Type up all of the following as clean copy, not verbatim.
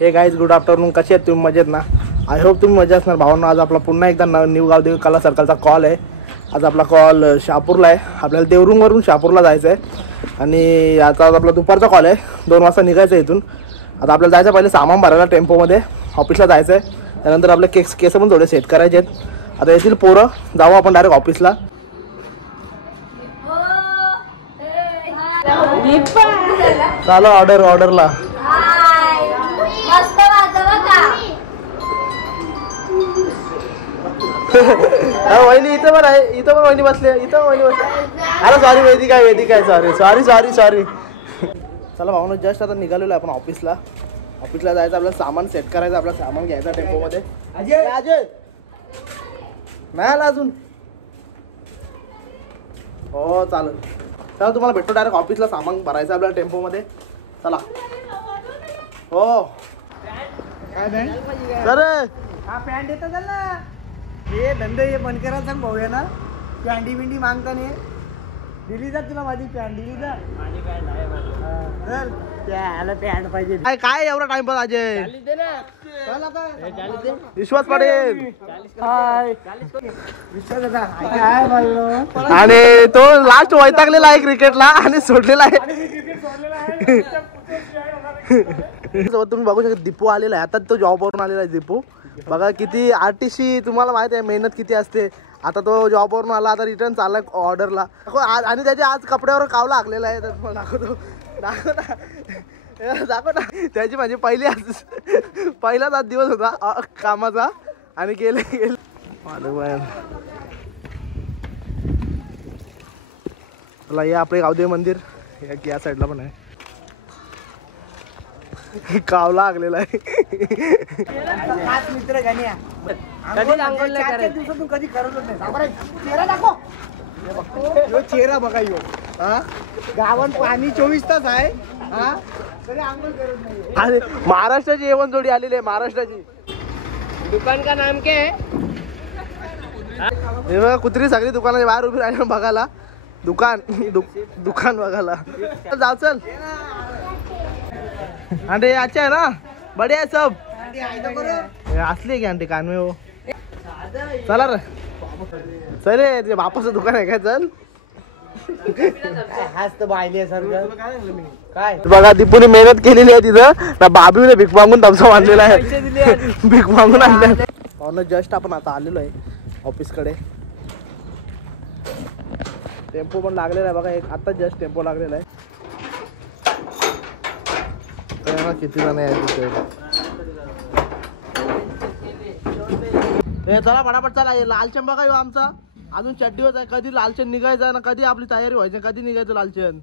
हे guys good afternoon, कसे आहेत तुम्ही? मजेत ना? आय होप तुम्ही मजा असणार भावांना. आज आपला पुन्हा एकदा न्यू गावदेवी कला सर्कलचा कॉल आहे. आज आपला कॉल शहापूरला आहे. आपल्याला देवरुंगवरून शहापूरला जायचं आहे आणि आता आपला दुपारचा कॉल आहे. 2 वाजता निघायचं आहे इथून. आता आपल्याला जायचं पहिले सामान भरायला टेम्पोमध्ये, ऑफिसला जायचं आहे. त्यानंतर आपले केस पण थोडे सेट करायचे आहेत. आता येथील पोरं, जाऊ आपण डायरेक्ट ऑफिसला. चालू ऑर्डरला. वहिनी इथं पण आहे, इथं पण वहिनी बसले, इथं वहिनी बसले. अरे सॉरी वेदिका आहे, सॉरी. चला भावना, जस्ट आता निघालेलो आहे आपण ऑफिसला जायचं. आपलं सामान सेट करायचं, आपलं सामान घ्यायचं टेम्पोमध्ये. अजय नाही आला अजून? हो चालेल. चला तुम्हाला भेटतो डायरेक्ट ऑफिसला. सामान भरायचं आपल्याला टेम्पोमध्ये. चला. हो सर हा पॅन्ट येतं चल ना. हे धंदे हे बंद करायला सांग भाऊ ना. पॅन्टी बिंडी मागता नाही. दिली जा तुला माझी पॅन्ट, दिली जा. चल त्याला पॅन्ट पाहिजे. काय एवढा टाइमपास अजय? विश्वास पडेल आणि तो लास्ट वैतागलेला आहे क्रिकेटला आणि सोडलेला आहे. तुम्ही बघू शकता दीपू आलेला आहे. आता तो जॉबवरून आलेला आहे दीपू. बघा किती आर्टिस्टची तुम्हाला माहिती आहे मेहनत किती असते. आता तो जॉबवरून आला, आता रिटर्न चालला ऑर्डरला. आणि त्याच्या आज कपड्यावर कावला लागलेला आहे. तर तुम्हाला दाखव ना. त्याची म्हणजे पहिलाच आज दिवस होता कामाचा आणि गेले. चला हे आपले गावदेवी मंदिर या साईडला पण आहे. कावला लागलेला आहे. मित्र गण्या दिवसातून कधी करतच नाही. चेहरा दाखव. चेहरा बघा यो. गावात पाणी 24 तास आहे. आणि महाराष्ट्राची जेवण जोडी आलेली आहे. महाराष्ट्राची. दुकान का नाम क्या है? हे बघा कुत्री सगळी दुकानाच्या बाहेर उभी राहिली बघायला. दुकान बघायला. जाऊ चल. आंटी अच्छा है ना, बढिया है सब. असली की आंटी कानवे हो. चला रे चल रे, ते बापाचं दुकान आहे काय? चल. काय बघा दीपूने मेहनत केलेली आहे तिथं ना. बाबीने भीक मागून धमसा बांधलेला आहे. भीक मागून आणलं. जस्ट आपण आता आलेलो आहे ऑफिसकडे. टेम्पो पण लागलेला आहे बघा. एक आता जस्ट टेम्पो लागलेला आहे. किती जण आहे तिथे. चला फटाफट चला. लालचंद बघा येऊ आमचा अजून चड्डीवर आहे. कधी लालचंद निघायचा ना, कधी आपली तयारी व्हायची, कधी निघायचं लालचंद.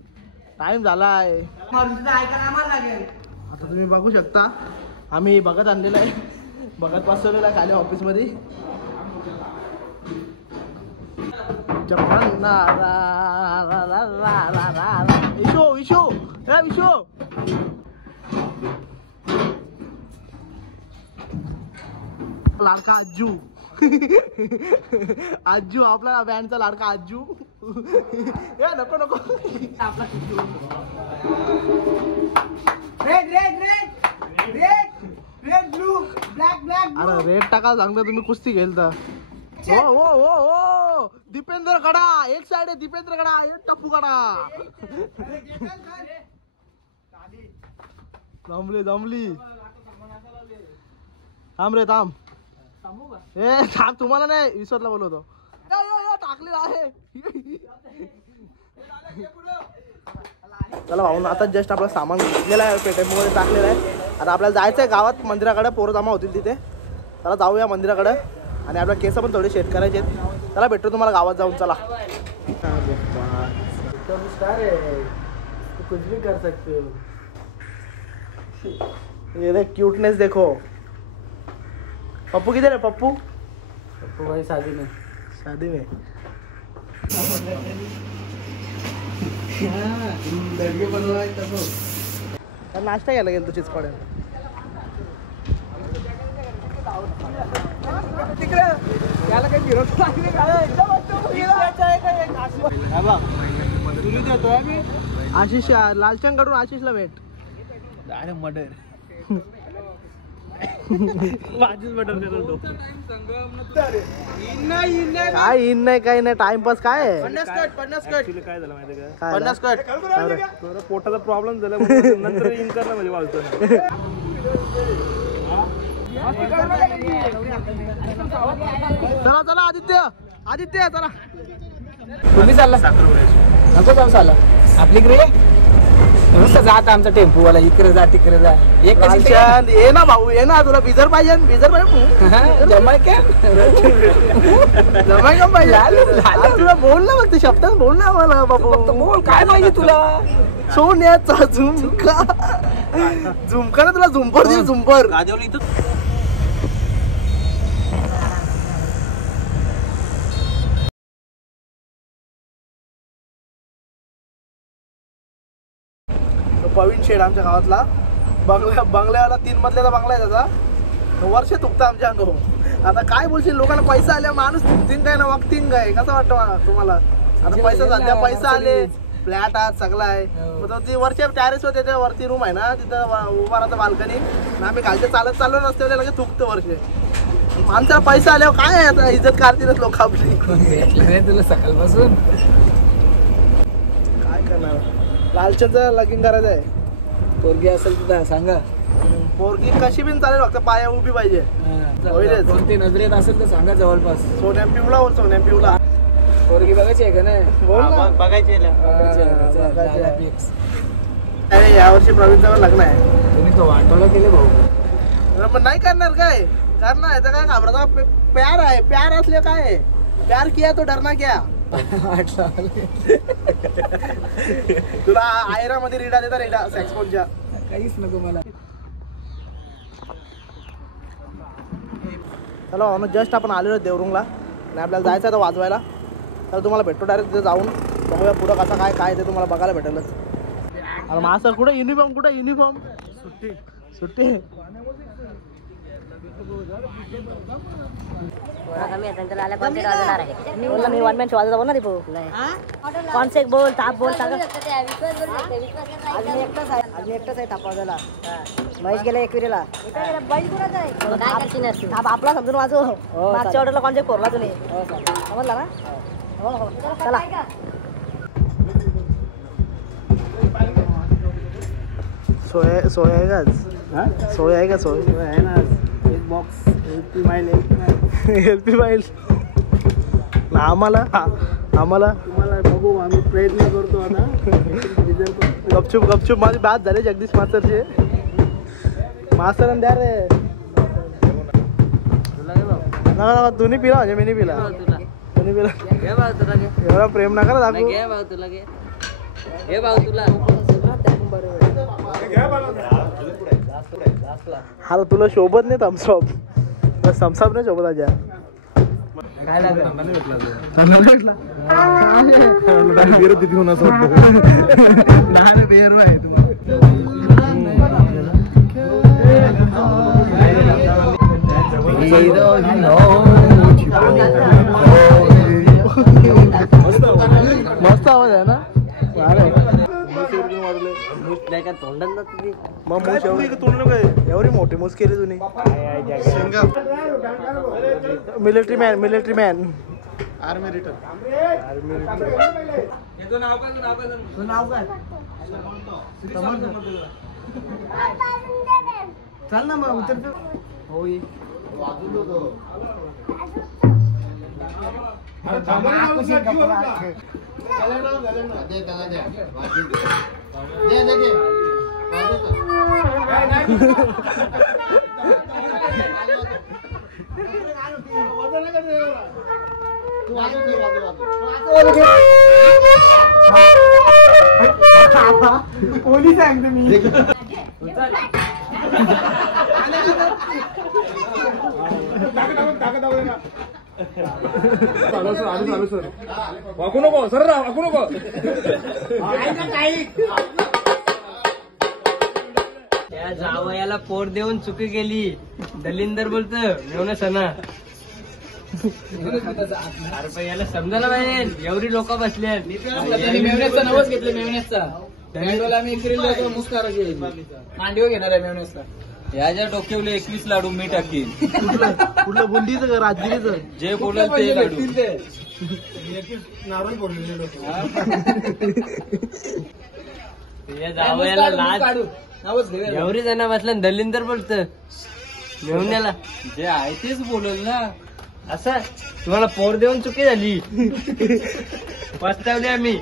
टाइम झालाय. आता तुम्ही बघू शकता आम्ही बघत आणलेला आहे. बघत बसवलेला आहे खाली ऑफिस मध्ये. विशो लाडका आजू. आजू आपला बँडचा लाडका आजू. नको आपला अरे रेड टाका सांगता तुम्ही. कुस्ती खेळता. हो दीपेंद्र कडा एक साइड आहे. दीपेंद्र कडा एक टप्पू कडा. जमली थांब रे थांब. थांब तुम्हाला नाही विसरला बोलवतो. टाकलेला आहे. चला भाऊ आता जस्ट आपलं सामान घेतलेलं आहे पेटीएममध्ये टाकलेलं आहे. आता आपल्याला जायचं आहे गावात मंदिराकडे. पोरं जमा होतील तिथे. चला जाऊया मंदिराकडे आणि आपल्या केस पण थोडे शेट करायचे आहेत. चला भेटतो तुम्हाला गावात जाऊन. चला. कुछ भी कर सकते हो. ये देख क्यूटनेस देखो. पप्पू किधर है? पप्पू भाई शादी में. नाश्ता घ्यायला गेलो तुझीच पडेल. याला काही विरोध आशिष लालचंद कडून आशिषला भेट. मर्डर. माझीच बटन देतो काय इन नाही काही नाही टाइमपास काय आहे 50 कट काय झालं माहिती का काय 50 कट पोटाचा प्रॉब्लेम झाला नंतर इन करणं म्हणजे वाजतो चला चला आदित्य चला तुम्ही चालला नको जाऊ चालला आपली इकडे नुसतं जात आमचा टेम्पोवाला इकडे जा तिकडे जा एक ये ना भाऊ ये ना तुला बिजर पाहिजे जमाय काय जमाय का पाहिजे तुला बोल ना मग ते शब्दात बोल ना मला बाबू बोल काय पाहिजे तुला सोन्याचा झुमका झुमका ना तुला झुंपर दे झुंपर गाजवली इथं पवीन शेड आमच्या गावातला बंगल्यावाला 3 मजल्याचा बंगला आहे त्याचा वर्ष तुकतं आमच्या अंगावर आता काय बोलशील लोकांना पैसा आल्या माणूस तुकतीन काय ना वागतीन काय कसं वाटतं तुम्हाला आता पैसा सध्या पैसा आले फ्लॅट आज सगळं आहे मग ती वरच्या टॅरेस वर त्याच्या वरती रूम आहे ना तिथं उभा राहतं बाल्कनी आम्ही खालच्या चालत चाललो नसते लगेच तुकतं वर्ष आमचा पैसा आल्यावर काय आहे आता इज्जत काढतीलच लोक आपली तुला सकाळपासून काय करणार लालचंदचं लगीन करायचं आहे पोरगी असेल तुला सांगा पोरगी कशी बिन चालेल फक्त पाया उभी पाहिजे होईलच. कोणती नजरेत असेल तर सांगा जवळपास सोन्या पिवला पोरगी बघायची आहे का नाही बोल ना. बघायची अरे यावर्षी प्रवीणचं लग्न आहे तुम्ही तो वाटोला केले भाऊ पण नाही करणार काय करणार आहे तर काय घाबरता प्यार आहे प्यार असले काय प्यार किया तो डरना क्या तुला आयरा मध्ये रेडा देता रेडा सॅक्सफोनच्या काहीच नको मला चला जस्ट आपण आलेलो देवरुंगला आणि आपल्याला जायचं आहे वाजवायला तर तुम्हाला भेटतो डायरेक्ट तिथे जाऊन बघूया पुढं कसं काय काय ते तुम्हाला बघायला भेटेलच अरे मास्तर कुठे युनिफॉर्म सुट्टी मी वन मॅन शो वाजवतो ना दीपू कॉन्सेप्ट बोल ताप बोल आज मी एकटाच आहे ताप वाजायला महेश गेला एकविरीला ताप आपला समजून वाजव मागच्या ऑर्डरला कॉन्सेप्ट कोरला तुम्ही समजला ना हो हो चला सोय आहे का सोय आहे का सोय आहे ना एक बॉक्स हेल्पी माईल आम्हाला तुम्हाला बघू आम्ही प्रयत्न करतो आता गपचूप माझी बात झाली जगदीश मास्तरची मास्तर द्या रे नका तुम्ही पिला म्हणजे मी नाही पिला तुम्ही पिला एवढा प्रेम नका दाखवू हा तुला शोभत नाही थम्सअप थम्सअप नाही शोभत आजा मस्त आवाज आहे ना एवढी मोठी मुस केली तुम्ही मिलिटरी मॅन आर्मी रिटर्न चाल ना मग उतर होई पोलीस आहे तुम्ही वाकू नको सर वाकू नको त्या जावयाला पोट देऊन चुकी केली दलिंदर बोलतो मेवना सणा अरे याला समजायला पाहिजे एवढी लोक बसले मेवण्याचा नवच घेतलं मेवण्याचा आम्ही एक मुस्कार मांडीवर घेणार आहे मेवण्याचा याच्या डोक्यावले 21 लाडू मी टाकीन. कुठलं बुंदीचं का राजगिरीचं? जे बोलल ते लाडू. नारळ फोडलेलं या जावयाला लाज एवढी जण बसलं दलिंदर बोलत मेहुण्याला जे आहे तेच बोलल ना. असं तुम्हाला पोर देऊन चुकी झाली. पस्तावले आम्ही.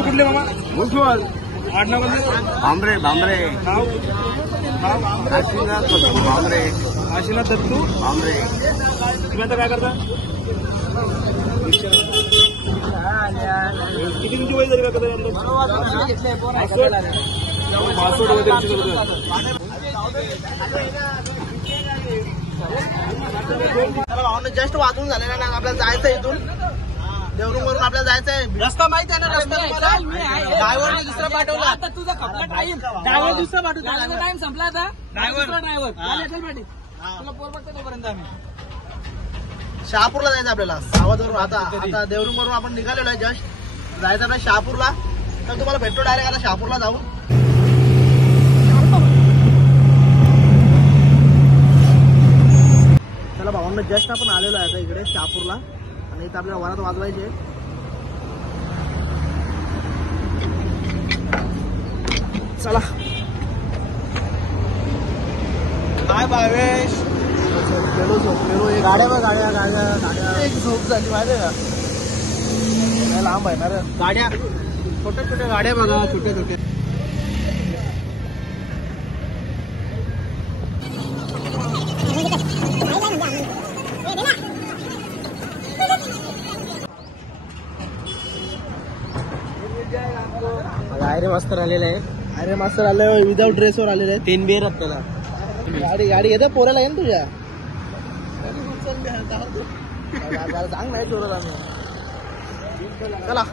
कुठले मामा? भांबरे भांबरे आशीनाथ दत्तू भांबरे. तुम्ही आता काय करता? किती तुमची वय झाली का? जस्ट वाजून झालेला ना. आपल्याला जायचं इथून देवरुंग वरून आपल्याला जायचंय. रस्ता माहिती आहे ना? रस्ता ड्रायव्हरने दुसरा पाठवला. आता तुझा खपला टाइम. ड्रायव्हर दुसरा पाठवला. टाइम संपला आता. ड्रायव्हर तुला पोर बघतो तोपर्यंत आम्ही शहापूरला जायचं आपल्याला. सावधवरून आता देवरुंग वरून आपण निघालेलो आहे. जस्ट जायचं आपल्या शहापूरला. तर तुम्हाला भेटतो डायरेक्ट आता शहापूरला जाऊन. चला भावांना जस्ट आपण आलेलो आहे आता इकडे शहापूरला. आणि इथं आपल्याला वरात वाजवायचे. चला काय भावेश गाड्या बघ गाड्या गाड्या गाड्या. एक झोप झाली माहिती आहे का? लांब आहे ना रे गाड्या. छोट्या छोट्या गाड्या बघा. छोटे छोटे आयरे मास्तर आलेले आहे. अरे मास्तर आले विदाऊट ड्रेसवर आलेले आहेत. 3 बेर आपल्याला गाडी येते पोराला येईन तुझ्या. सांग नाही चोरत आम्ही. चला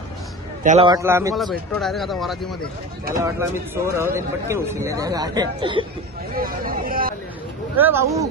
त्याला वाटलं आम्ही मला भेटतो डायरेक्ट आता वरातीमध्ये. त्याला वाटलं आम्ही चोर आहोत. आणि पटके उचलले त्या गाड्या. भाऊ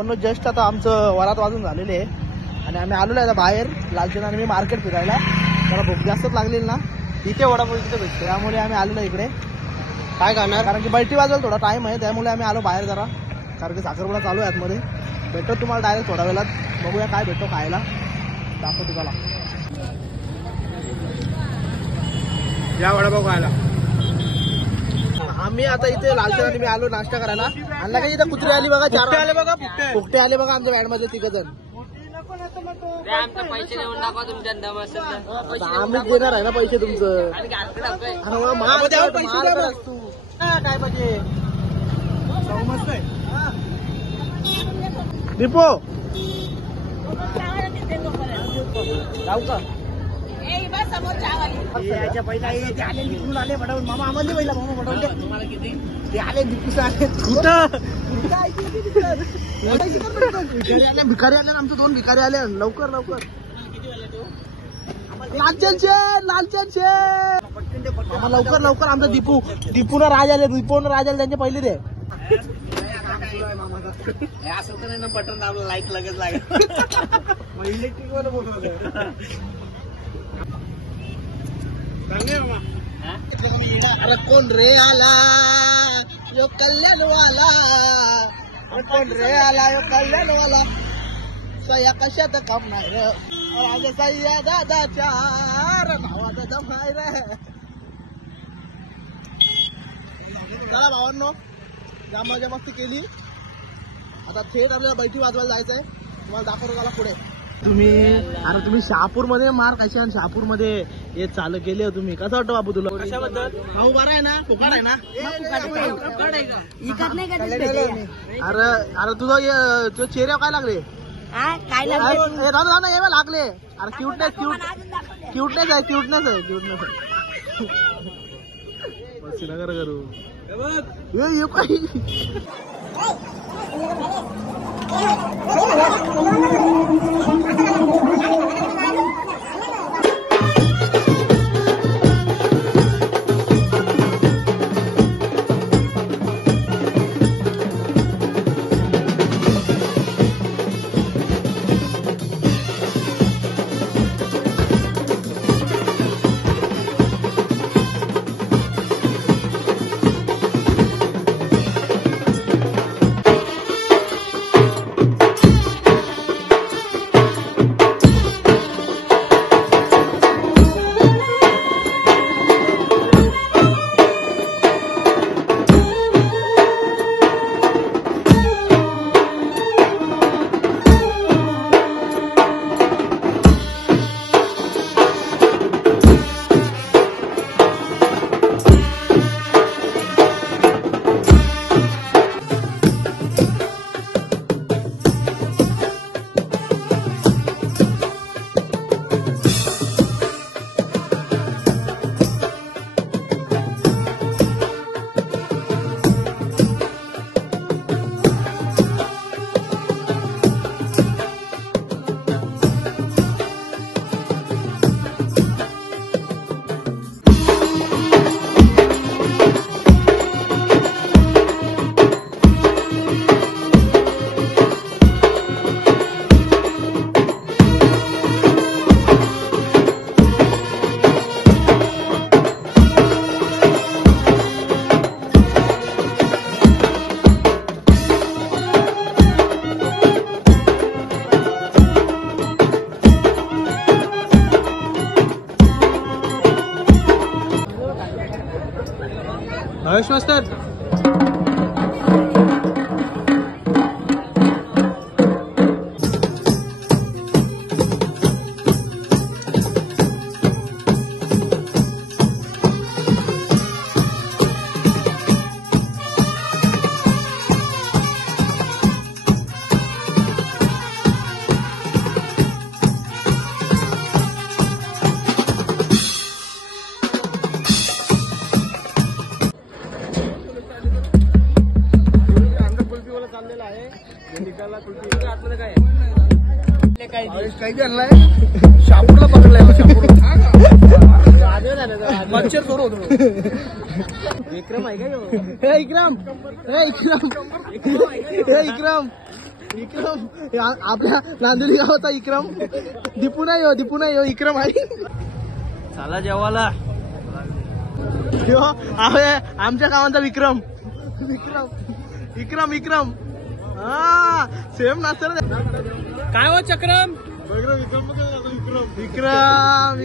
भावांनो जस्ट आता आमचं वरात वाजून झालेले आहे आणि आम्ही आलेलो आहे आता बाहेर लालचंद आणि मी मार्केट फिरायला. मला भूक जास्तच लागलेली ना, इथे वडापाव इथे भेटतो त्यामुळे आम्ही आलेलो इकडे. काय खाणार कारण की बल्टी वाजवायला थोडा टाइम आहे त्यामुळे आम्ही आलो बाहेर जरा, कारण की साखरपुडा चालू आहे आतमध्ये. भेटतो तुम्हाला डायरेक्ट थोड्या वेळात, बघूया काय भेटतो खायला, दाखवतो तुम्हाला. या वडापाव खायला आम्ही आता इथे लालचंद आणि मी आलो नाश्ता करायला. आणि काही इथं कुत्रे आली बघा, 4 आले बघा, फुकटे आले बघा आमच्या बँड मध्ये 3 जण. पैसे देऊन टाका तुमच्या दम असेल तर. आम्हीच देणार आहे ना पैसे तुमचं. काय पाहिजे दीपो जाऊ का याच्या पहिला ते आले निघून आले पटवून मामा आम्हाला पहिला मामा पटवून तुम्हाला किती ते आले दिपूस आले भिकारी आले आमचे 2 भिकारी आले. लवकर लवकर लालचंदचे मामा लवकर लवकर. आमचा दीपून राज आले त्यांचे पहिले ते. असं तर नाही ना बटन दाबलं लाईट लगेच लागेल इलेक्ट्रिक वाला बोलतो. अरे कोण रे आला यो कल्याणवाला, कोण रे आला यो कल्याणवाला, सया कशात काम नाही रे राजा सय्या दादाच्या नावाचा जमाय रे. चला भावांनो जाम मजा मस्ती केली. आता थेट आपल्याला बैठी वाजवायला जायचंय, तुम्हाला दाखवतो मला पुढे. तुम्ही शहापूर मध्ये मार कशा शहापूर मध्ये हे चालू केले हो तुम्ही. कसं वाटतं बाबू तुला? भाऊ बरा आहे ना? फुकट आहे ना? अरे तुझं चेहऱ्यावर काय लागले? काय लागले अरे क्यूटनेस आहे नगर करू हवेश मास्तर शापूरला पकडलाय मच्छर सोड होतो. विक्रम आहे का? इक्रम विक्रम आपल्या नांदेडी गावाचा विक्रम. दीपू नाही हो विक्रम आहे. चला जेवायला. आमच्या गावांचा विक्रम. विक्रम हा सेम नाचर काय हो चक्रम. विक्रम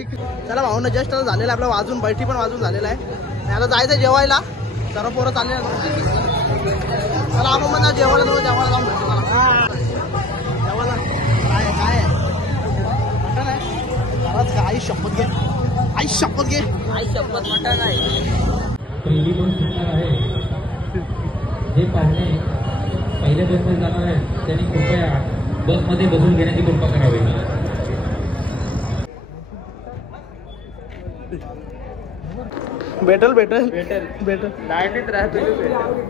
चला भाऊन जस्ट झालेला आपला वाजून बैठी पण वाजून झालेला आहे. आता जायचं जेवायला. सर्व पोरं चालले. चला आपण मग जेवायला जाऊन भेटू. जेवायला काय मटण आहे. आई शपथ घे. मटण आहे. पहिली गोष्ट आहे जे पाहुणे पहिल्या बसमध्ये जाणार आहेत त्यांनी कृपया बसमध्ये बसून घेण्याची कृपा करावी. भेटल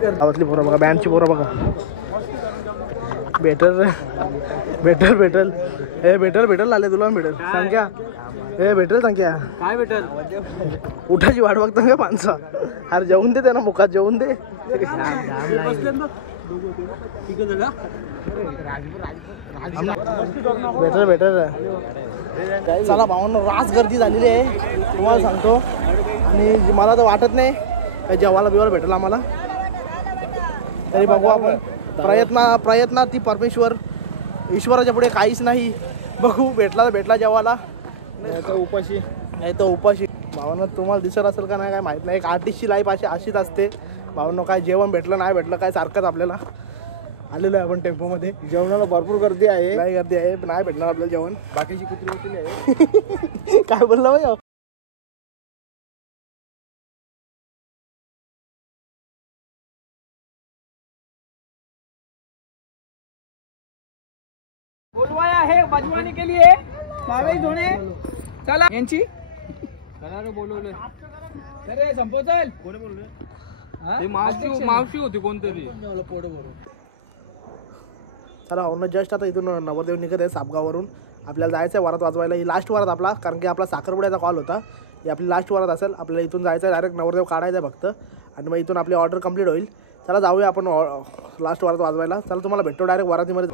गावातली पोरं बघा. बँडची पोरं बघा. भेटल हे भेटल आले तुला. भेटल संख्या हे भेटेल संख्या काय भेटल. उठाची वाट बघता का माणसा. अरे जेवून दे त्यांना मुखात जेवून दे. भेटल चला भावांनो रास गर्दी झालेली आहे तुम्हाला सांगतो. आणि मला तर वाटत नाही जेवायला बिवायला भेटेल आम्हाला. तरी बघू आपण प्रयत्न ती परमेश्वर ईश्वराच्या पुढे काहीच नाही. बघू भेटला जेवायला नाही तर उपाशी. भावांनो तुम्हाला दिसत असेल का नाही काय माहित नाही. एक आर्टिस्टची लाईफ अशीच असते भावांनो. काय जेवण भेटलं नाही भेटलं काय सारखंच आपल्याला. आलेलो आहे आपण टेम्पोमध्ये. जेवणाला भरपूर गर्दी आहे. नाही भेटणार आपल्याला जेवण. बाकीची कुत्री होती आहे. काय बोलला भाई. बोलवाया है बजवाने के लिए मावेश धोणे. चला यांची बोलवलं. अरे संपोचल कोणी बोलले. मावशी होती कोणतरी. चला हो जस्ट आता इथून नवरदेव निघत आहे सापगाववरून. आपल्याला जायचं आहे वरात वाजवायला. ही लास्ट वरात आपला. कारण की आपला साखरपुड्याचा कॉल होता. ही आपली लास्ट वरात असेल. आपल्याला इथून जायचं आहे डायरेक्ट नवरदेव काढायचा आहे फक्त. आणि मग इथून आपली ऑर्डर कंप्लीट होईल. चला जाऊया आपण लास्ट वरात वाजवायला. चला तुम्हाला भेटतो डायरेक्ट वरातीमध्ये.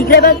इकडे बघ.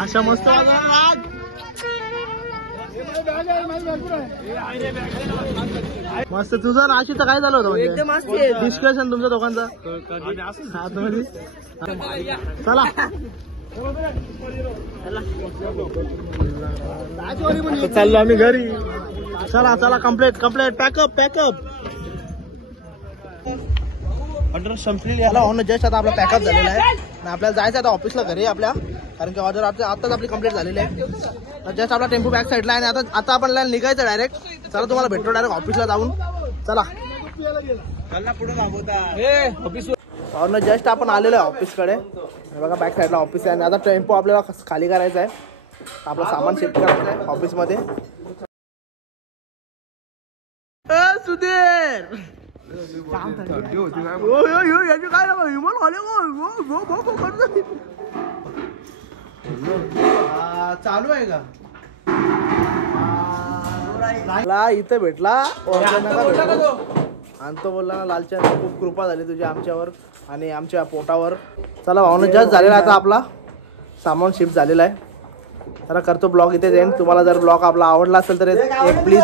अशा मस्त मस्त. तुझं राशीचं काय झालं होतं एकदम मस्त डिस्कशन तुमच्या दोघांचं? चला चाललो आम्ही घरी. चला चला कम्प्लीट पॅकअप ऑर्डर संपलेली याला ऑन जस्ट आता आपला पॅकअप झालेला आहे आणि आपल्याला जायचं आता ऑफिसला घरी आपल्या, कारण की ऑर्डर आताच आपली कंप्लीट झालेली आहे. जस्ट आपला टेम्पो बॅक साईडला आहे आणि आता आपल्याला निघायचं डायरेक्ट. चला तुम्हाला भेटतो डायरेक्ट ऑफिसला जाऊन. चला ऑन जस्ट आपण आलेलो आहे ऑफिसकडे. बघा बॅक साईडला ऑफिस आहे आणि आता टेम्पो आपल्याला खाली करायचा आहे. आपलं सामान शिफ्ट करायचं आहे ऑफिसमध्ये. सुधीर चालू आहे का? इथं भेटला आणि तो बोलला ना लालचंद खूप कृपा झाली तुझी आमच्यावर आणि आमच्या पोटावर. चला भावना जस्ट झालेला आता आपला सामान शिफ्ट झालेला आहे. जरा करतो ब्लॉग इथे जाईन. तुम्हाला जर ब्लॉग आपला आवडला असेल तर एक प्लीज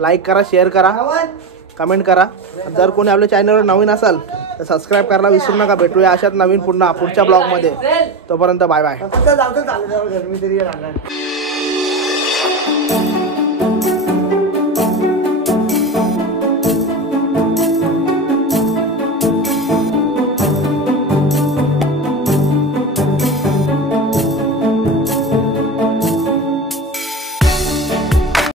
लाईक करा, शेअर करा, कमेंट करा. जर कोणी आपल्या चॅनलवर नवीन असाल तर सबस्क्राईब करायला विसरू नका. भेटूया अशात नवीन पुन्हा पुढच्या ब्लॉगमध्ये. तोपर्यंत बाय बाय.